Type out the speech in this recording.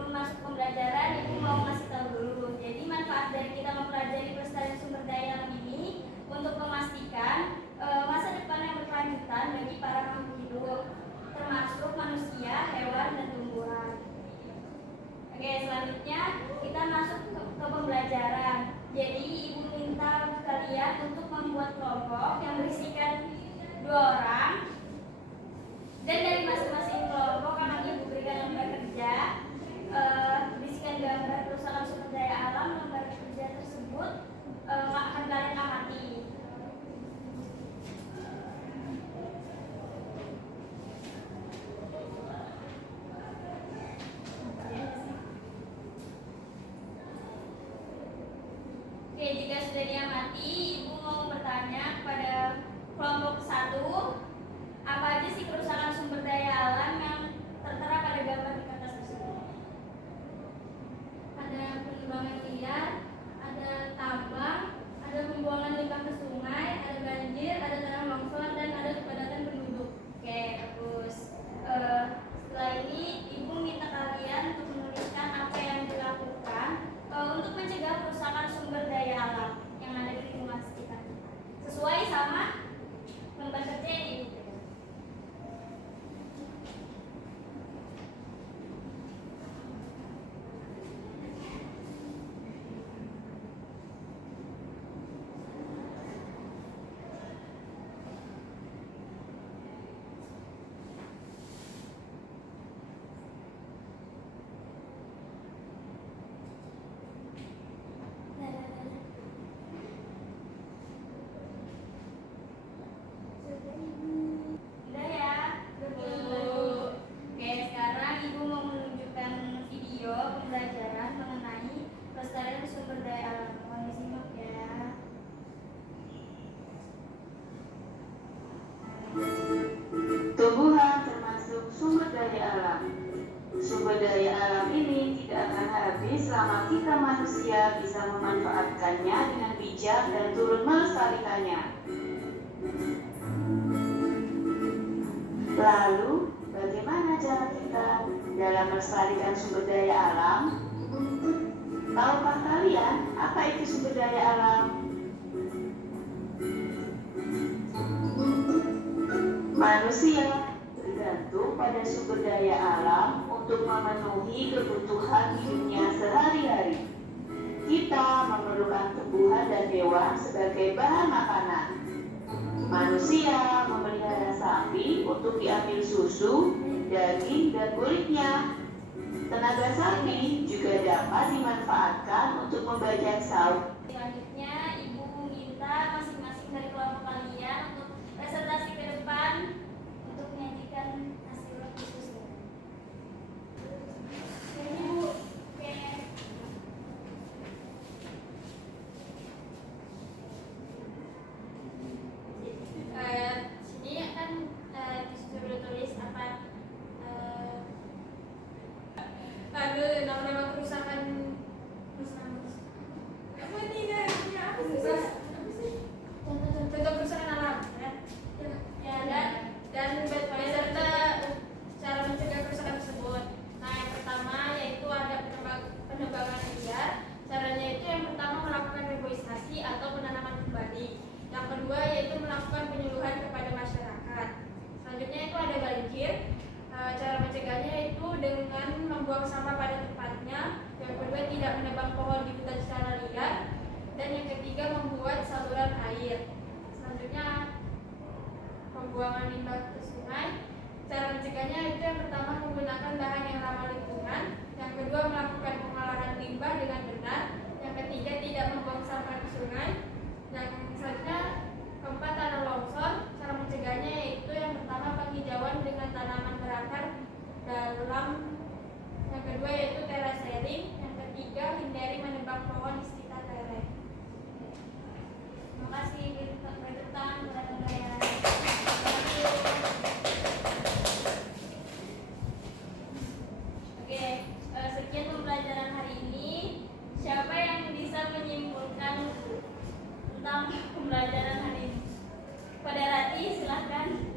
sebelum masuk pembelajaran, Ibu mau ngasih tahu dulu. Jadi manfaat dari kita mempelajari pelestarian sumber daya alam ini untuk memastikan masa depan yang berkelanjutan bagi para makhluk hidup, termasuk manusia, hewan, dan tumbuhan. Oke, selanjutnya kita masuk ke pembelajaran. Jadi Ibu minta kalian untuk membuat kelompok yang berisikan 2 orang. Dan dari masing-masing kelompok akan Ibu berikan lembar kerja, berisikan gambar kerusakan sumber daya alam. Lembar kerja tersebut akan kalian amati. Oke, jika sudah diamati, Ibu mau bertanya kepada kelompok 1, apa aja sih kerusakan sumber daya alam yang tertera pada gambar di kertas tersebut? Ada penebangan liar, ada tambang, ada pembuangan limbah ke sungai, ada banjir, ada tanah longsor, dan ada kepadatan penduduk. Oke, bagus. Setelah ini Ibu minta kalian untuk menuliskan apa yang dilakukan untuk mencegah kerusakan sumber daya alam yang ada di lingkungan sekitar kita, sesuai sama lembar kerja yang Ibu berikan. Udah ya? Oke, sekarang Ibu mau menunjukkan video pembelajaran mengenai pelestarian sumber daya alam. Mohon disimak ya. Tumbuhan termasuk sumber daya alam. Sumber daya alam ini tidak akan habis selama kita manusia bisa memanfaatkannya dengan bijak dan turut melestarikannya. Lalu, bagaimana cara kita dalam melestarikan sumber daya alam? Tahukah kalian apa itu sumber daya alam? Manusia bergantung pada sumber daya alam untuk memenuhi kebutuhan hidupnya sehari-hari. Kita memerlukan tumbuhan dan hewan sebagai bahan makanan. Manusia memelihara sapi untuk diambil susu, daging, dan kulitnya. Tenaga sapi juga dapat dimanfaatkan untuk membajak sawah. Selanjutnya Ibu minta masing-masing dari kelompok kalian untuk presentasi ke depan untuk menyajikan hasil diskusi. Jadi Bu, oke. Sini kan disuruh tulis apa nama-nama kerusakan apa ini apa sih? Contoh kerusakan alam ya dan beserta cara mencegah kerusakan tersebut. Nah, yang pertama yaitu ada penebangan liar. Caranya itu yang pertama melakukan reboisasi atau penanaman kembali. Yang kedua yaitu melakukan penyuluhan kepada masyarakat. Selanjutnya itu ada banjir. Cara mencegahnya itu dengan membuang sampah pada tempatnya. Yang kedua tidak menebang pohon di hutan secara liar. Dan yang ketiga membuat saluran air. Selanjutnya pembuangan limbah ke sungai. Cara mencegahnya itu yang pertama menggunakan bahan yang ramah lingkungan. Yang kedua melakukan pengolahan limbah dengan benar. Yang ketiga tidak membuang sampah ke sungai. Yang selanjutnya keempat tanah longsor. Cara mencegahnya yaitu yang pertama penghijauan dengan tanaman berakar dalam. Yang kedua yaitu terasering. Yang ketiga hindari menebang pohon di sekitar lereng. Terima kasih. Beri tepuk tangan kepada pembelajaran. Oke, sekian pembelajaran hari ini. Siapa yang bisa menyimpulkan tentang pembelajaran hari ini? Pada Rati, silahkan.